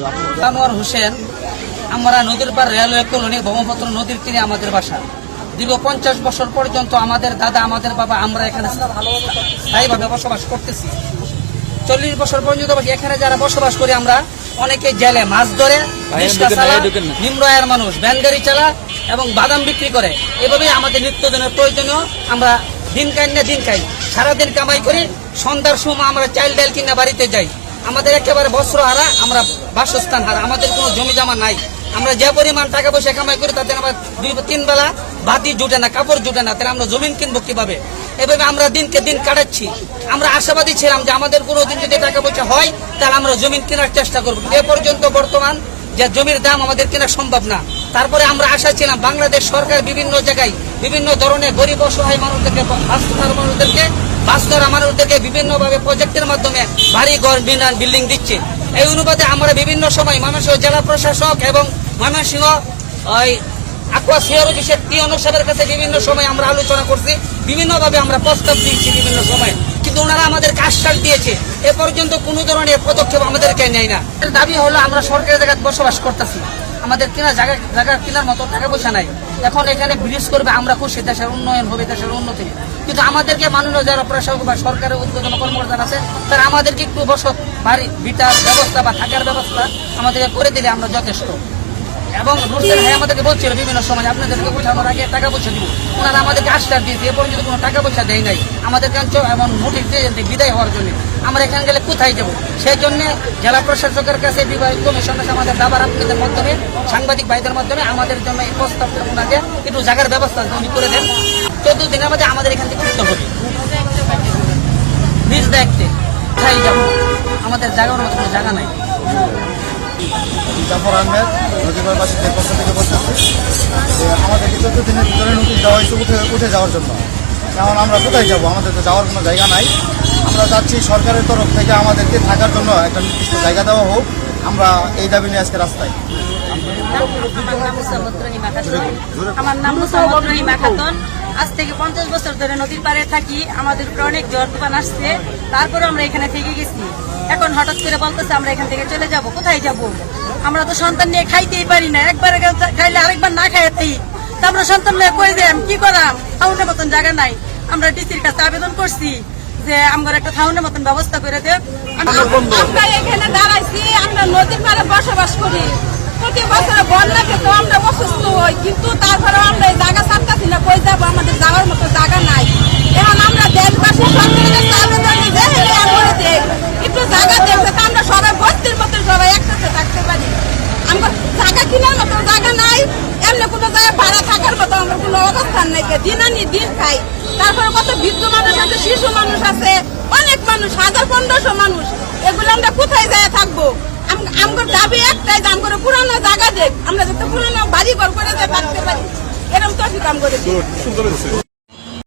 আনোয়ার হোসেন আমরা নদীর পার railway colony Brahmaputra নদীর তীরে আমাদের বাসা। দীর্ঘ পঞ্চাশ বছর পর্যন্ত আমাদের দাদা আমাদের বাবা আমরা এখানে স্থায়ীভাবে বসবাস করতেছি। চল্লিশ বছর পর্যন্ত এখানে যারা বসবাস করি আমরা অনেকে জেলে মাছ ধরে রিক্সা চালা, নিম্ন আয়ের মানুষ গাড়ি চালা এবং বাদাম বিক্রি করে। এভাবেই আমাদের নিত্যদিনের প্রয়োজনীয় আমরা দিন খাই না দিন খাই সারাদিন কামাই করি সন্ধ্যার সময় আমরা চাইল ডাল কিনা বাড়িতে যাই। আমাদের একেবারে বস্ত্র হারা, আমরা বাসস্থান হারা, আমাদের কোনো জমি জমা নাই। আমরা যে পরিমাণ টাকা পয়সা কামাই করি, তাতে আমরা দুই তিন বেলা ভাতি জুটে না, কাপড় জুটে না, তাহলে আমরা জমিন কিনবো কীভাবে? এভাবে আমরা দিনকে দিন কাটাচ্ছি। আমরা আশাবাদী ছিলাম যে আমাদের কোনো দিন যদি টাকা পয়সা হয়, তাহলে আমরা জমিন কেনার চেষ্টা করব। এ পর্যন্ত বর্তমান যে জমির দাম আমাদের কেনা সম্ভব না। তারপরে আমরা আশা ছিলাম বাংলাদেশ সরকার বিভিন্ন জায়গায় বিভিন্ন ধরনের গরিব, অসহায় মানুষদেরকে মানুষদেরকে বাস্তরা মানুষদেরকে বিভিন্নভাবে প্রজেক্টের মাধ্যমে বাড়ি, ঘর নির্মাণ বিল্ডিং দিচ্ছে। এই অনুপাতে আমরা বিভিন্ন সময় ময়মনসিংহ জেলা প্রশাসক এবং ময়মনসিংহ, ওই আকুয়া সিওর অফিসের টি অনুসারের কাছে বিভিন্ন সময় আমরা আলোচনা করছি। বিভিন্নভাবে আমরা প্রস্তাব দিয়েছি বিভিন্ন সময়। কিন্তু ওনারা আমাদের আশ্বাস দিয়েছে। এ পর্যন্ত কোনো ধরনের পদক্ষেপ আমাদেরকে নেয় না। দাবি হলো আমরা সরকারের জায়গায় বসবাস করতেছি। আমাদের কেনা জায়গা জায়গা কেনার মতো টাকা পয়সা নাই। এখন এখানে ব্রিজ করবে, আমরা খুশি, দেশের উন্নয়ন হবে, দেশের উন্নতি। কিন্তু আমাদেরকে মাননীয় যারা প্রশাসক বা সরকারের উদ্বোধন কর্মকর্তা আছে, তারা আমাদেরকে একটু বসত, বাড়ি বিটার ব্যবস্থা বা থাকার ব্যবস্থা আমাদেরকে করে দিলে আমরা যথেষ্ট। এবং নুরসেন ভাই আমাদেরকে বলছিল বিভিন্ন সময়, আপনাদেরকে উঠানোর আগে টাকা পয়সা দিব। ওনারা আমাদেরকে আশ্বাস দিয়েছে, এ পর্যন্ত কোনো টাকা পয়সা দেয় নাই। আমাদের কাছে এমন নোটিশ দিয়ে বিদায় হওয়ার জন্য। আমরা এখানে গেলে কোথায় যাব? সেই জন্য জেলা প্রশাসকের কাছে বিবাহিত কমিশনের আমাদের দাবার আপনাদের মাধ্যমে, সাংবাদিক ভাইদের মাধ্যমে আমাদের জন্য এই প্রস্তাবটা ওনাকে একটু জায়গার ব্যবস্থা উনি করে দেন। চোদ্দ দিনের মধ্যে আমাদের এখান থেকে উঠতে হবে। নিজ দায়িত্বে কোথায় যাব আমাদের জায়গার মতো কোনো জায়গা নাই। জাফর আহমেদ নদীবাসীদের পক্ষ থেকে বলতেছি যে আমাদেরকে চোদ্দ দিনের ভিতরে নোটিশ দেওয়া হয়েছে উঠে উঠে যাওয়ার জন্য। কারণ আমরা কোথায় যাব? আমাদের তো যাওয়ার কোনো জায়গা নাই। আমরা যাচ্ছি সরকারের তরফ থেকে আমাদেরকে থাকার জন্য একটা নির্দিষ্ট জায়গা দেওয়া হোক। আমরা এই দাবি নিয়ে আজকে রাস্তায়। আমার নাম মুসাম্মদ রহিমা খাতুন আজ থেকে পঞ্চাশ বছর ধরে নদীর পাড়ে থাকি। আমাদের উপরে অনেক জ্বর তুফান আসছে। তারপরে আমরা এখানে থেকে গেছি। এখন হঠাৎ করে বলতেছে আমরা এখান থেকে চলে যাব। কোথায় যাব? আমরা তো সন্তান নিয়ে খাইতেই পারি না। একবার খাইলে আরেকবার না খাইতেই তা আমরা সন্তান নিয়ে কই দেম কি করাম? খাওয়ানোর মতন জায়গা নাই। আমরা ডিসির কাছে আবেদন করছি যে আমার একটা খাওয়ানোর মতন ব্যবস্থা করে দেব আমরা এখানে দাঁড়াইছি আমরা নদীর পাড়ে বসবাস করি। প্রতি বছর বন্যাকে তো আমরা অসুস্থ হই কিন্তু তারপরে আমরা জায়গা ছাড়তেছি না কই যাব আমাদের যাওয়ার মতো জায়গা নাই এখন আমরা দেশবাসী সরকারের কাছে আবেদন যে হেলে করে দেখ একটু জায়গা দেখবে তো আমরা সবাই বস্তির মতো সবাই একসাথে থাকতে পারি আমরা জায়গা কেনার মতো জায়গা নাই এমনি কোনো জায়গায় ভাড়া থাকার মতো আমরা কোনো নাই দিন আনি দিন খাই। তারপরে কত বৃদ্ধ মানুষ আছে, শিশু মানুষ আছে, অনেক মানুষ, হাজার পনেরোশো মানুষ। এগুলো আমরা কোথায় যায় থাকব? আমার দাবি একটাই যে আমার পুরানো জায়গা দেখ আমরা যাতে পুরানো বাড়ি ঘর করে যে থাকতে পারি। এরকম তো কাম করেছি।